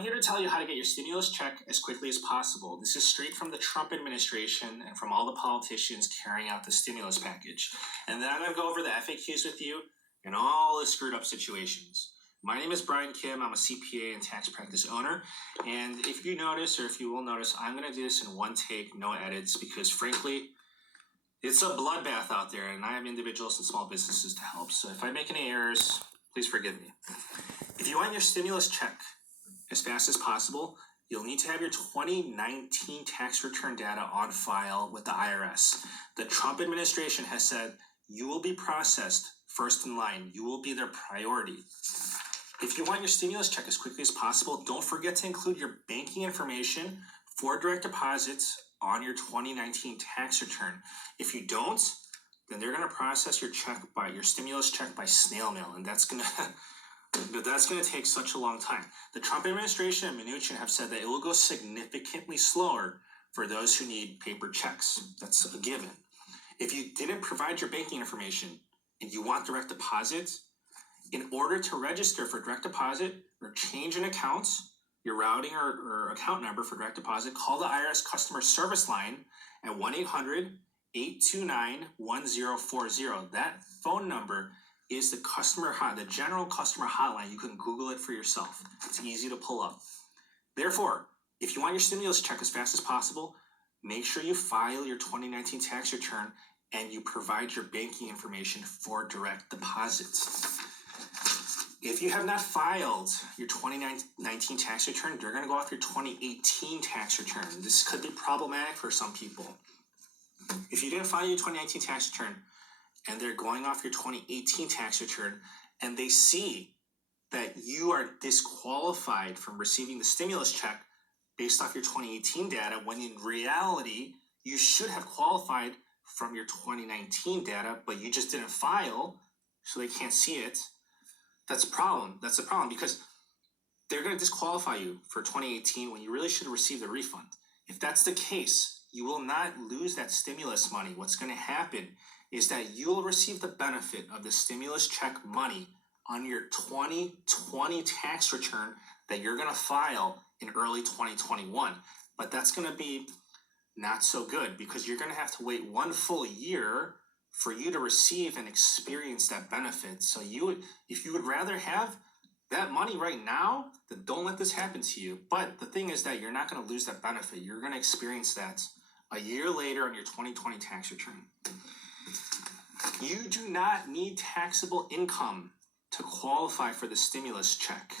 I'm here to tell you how to get your stimulus check as quickly as possible. This is straight from the Trump administration and from all the politicians carrying out the stimulus package. And then I'm going to go over the FAQs with you and all the screwed up situations. My name is Brian Kim. I'm a CPA and tax practice owner. And if you notice, or if you will notice, I'm going to do this in one take, no edits, because frankly, it's a bloodbath out there, and I have individuals and small businesses to help. So if I make any errors, please forgive me. If you want your stimulus check as fast as possible, you'll need to have your 2019 tax return data on file with the IRS. The Trump administration has said you will be processed first in line. You will be their priority. If you want your stimulus check as quickly as possible, don't forget to include your banking information for direct deposits on your 2019 tax return. If you don't, then they're going to process your stimulus check by snail mail, and that's going to take such a long time. The Trump administration and Mnuchin have said that it will go significantly slower for those who need paper checks. That's a given. If you didn't provide your banking information and you want direct deposits, in order to register for direct deposit or change an account, your routing or account number for direct deposit, call the IRS customer service line at 1-800-829-1040. That phone number is the general customer hotline. You can Google it for yourself. It's easy to pull up. Therefore, if you want your stimulus check as fast as possible, make sure you file your 2019 tax return and you provide your banking information for direct deposits. If you have not filed your 2019 tax return, they're going to go off your 2018 tax return. This could be problematic for some people. If you didn't file your 2019 tax return and they're going off your 2018 tax return and they see that you are disqualified from receiving the stimulus check based off your 2018 data, when in reality, you should have qualified from your 2019 data, but you just didn't file, so they can't see it. That's a problem. That's a problem because they're going to disqualify you for 2018 when you really should have received a refund. If that's the case, you will not lose that stimulus money. What's going to happen is that you will receive the benefit of the stimulus check money on your 2020 tax return that you're going to file in early 2021. But that's going to be not so good because you're going to have to wait one full year for you to receive and experience that benefit. So if you would rather have that money right now, then don't let this happen to you. But the thing is that you're not going to lose that benefit. You're going to experience that a year later on your 2020 tax return. You do not need taxable income to qualify for the stimulus check.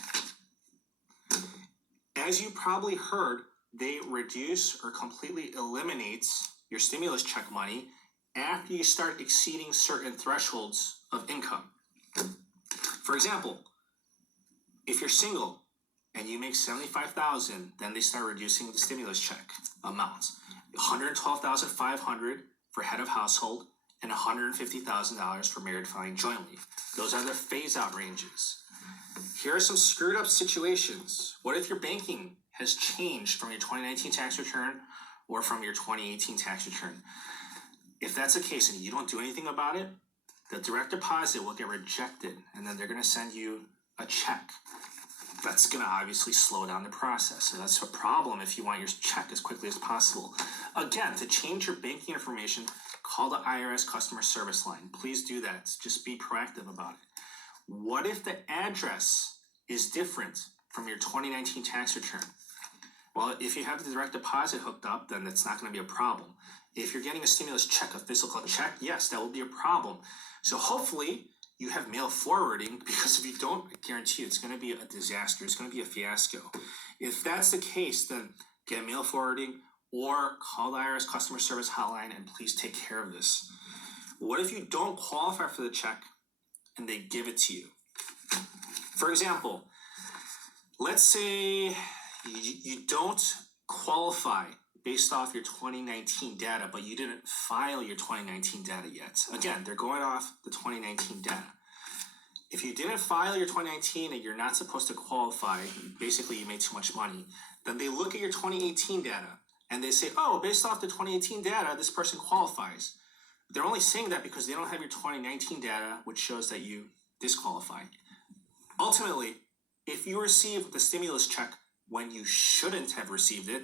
As you probably heard, they reduce or completely eliminate your stimulus check money after you start exceeding certain thresholds of income. For example, if you're single and you make $75,000, then they start reducing the stimulus check amounts. $112,500 for head of household and $150,000 for married filing jointly. Those are the phase-out ranges. Here are some screwed up situations. What if your banking has changed from your 2019 tax return or from your 2018 tax return? If that's the case and you don't do anything about it, the direct deposit will get rejected and then they're going to send you a check. That's going to obviously slow down the process. So that's a problem if you want your check as quickly as possible. Again, to change your banking information, call the IRS customer service line. Please do that. Just be proactive about it. What if the address is different from your 2019 tax return? Well, if you have the direct deposit hooked up, then that's not going to be a problem. If you're getting a stimulus check, a physical check, yes, that will be a problem. So hopefully you have mail forwarding, because if you don't, I guarantee you it's going to be a disaster. It's going to be a fiasco. If that's the case, then get mail forwarding or call the IRS customer service hotline and please take care of this. What if you don't qualify for the check and they give it to you? For example, let's say you don't qualify based off your 2019 data, but you didn't file your 2019 data yet. Again, they're going off the 2019 data. If you didn't file your 2019 and you're not supposed to qualify, basically you made too much money, then they look at your 2018 data and they say, oh, based off the 2018 data, this person qualifies. They're only saying that because they don't have your 2019 data, which shows that you disqualified. Ultimately, if you receive the stimulus check when you shouldn't have received it,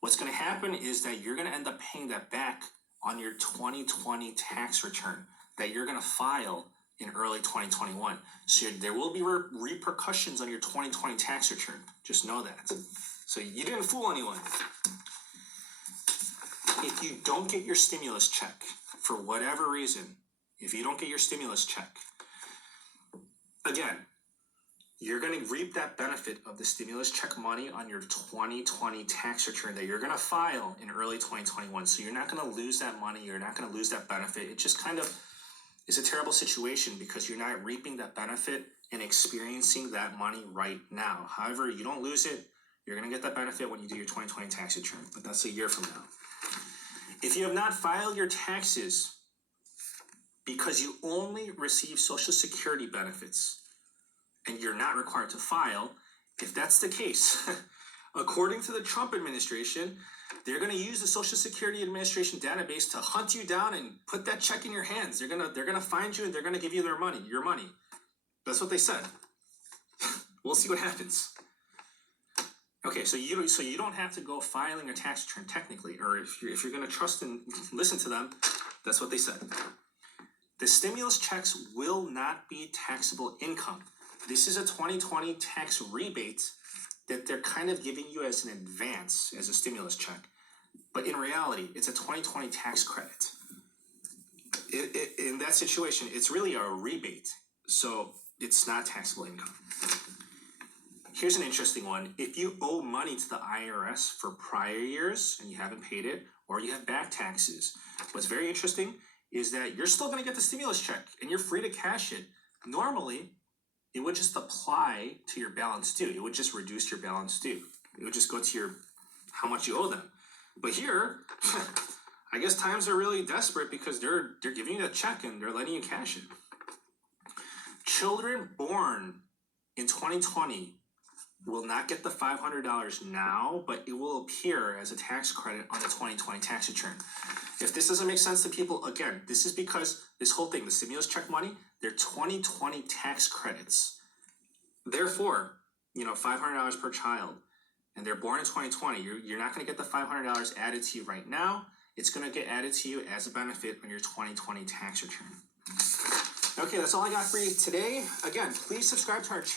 what's going to happen is that you're going to end up paying that back on your 2020 tax return that you're going to file in early 2021. So there will be repercussions on your 2020 tax return. Just know that. So you didn't fool anyone. If you don't get your stimulus check for whatever reason, if you don't get your stimulus check, again, you're going to reap that benefit of the stimulus check money on your 2020 tax return that you're going to file in early 2021. So you're not going to lose that money. You're not going to lose that benefit. It just kind of is a terrible situation because you're not reaping that benefit and experiencing that money right now. However, you don't lose it. You're going to get that benefit when you do your 2020 tax return, but that's a year from now. If you have not filed your taxes because you only receive Social Security benefits, and you're not required to file, if that's the case, according to the Trump administration, they're going to use the Social Security Administration database to hunt you down and put that check in your hands. They're gonna find you and they're gonna give you your money. That's what they said. We'll see what happens. Okay, so you don't have to go filing a tax return technically, or if you're going to trust and listen to them, that's what they said. The stimulus checks will not be taxable income. This is a 2020 tax rebate that they're kind of giving you as an advance, as a stimulus check. But in reality, it's a 2020 tax credit. In that situation, it's really a rebate. So it's not taxable income. Here's an interesting one. If you owe money to the IRS for prior years and you haven't paid it, or you have back taxes, what's very interesting is that you're still going to get the stimulus check and you're free to cash it. Normally, it would just apply to your balance due. It would just reduce your balance due. It would just go to how much you owe them. But here, I guess times are really desperate because they're giving you a check and they're letting you cash it. Children born in 2020 will not get the $500 now, but it will appear as a tax credit on the 2020 tax return. If this doesn't make sense to people, again, this is because this whole thing, the stimulus check money, they're 2020 tax credits. Therefore, $500 per child, and they're born in 2020, you're not going to get the $500 added to you right now. It's going to get added to you as a benefit on your 2020 tax return. Okay, that's all I got for you today. Again, please subscribe to our channel.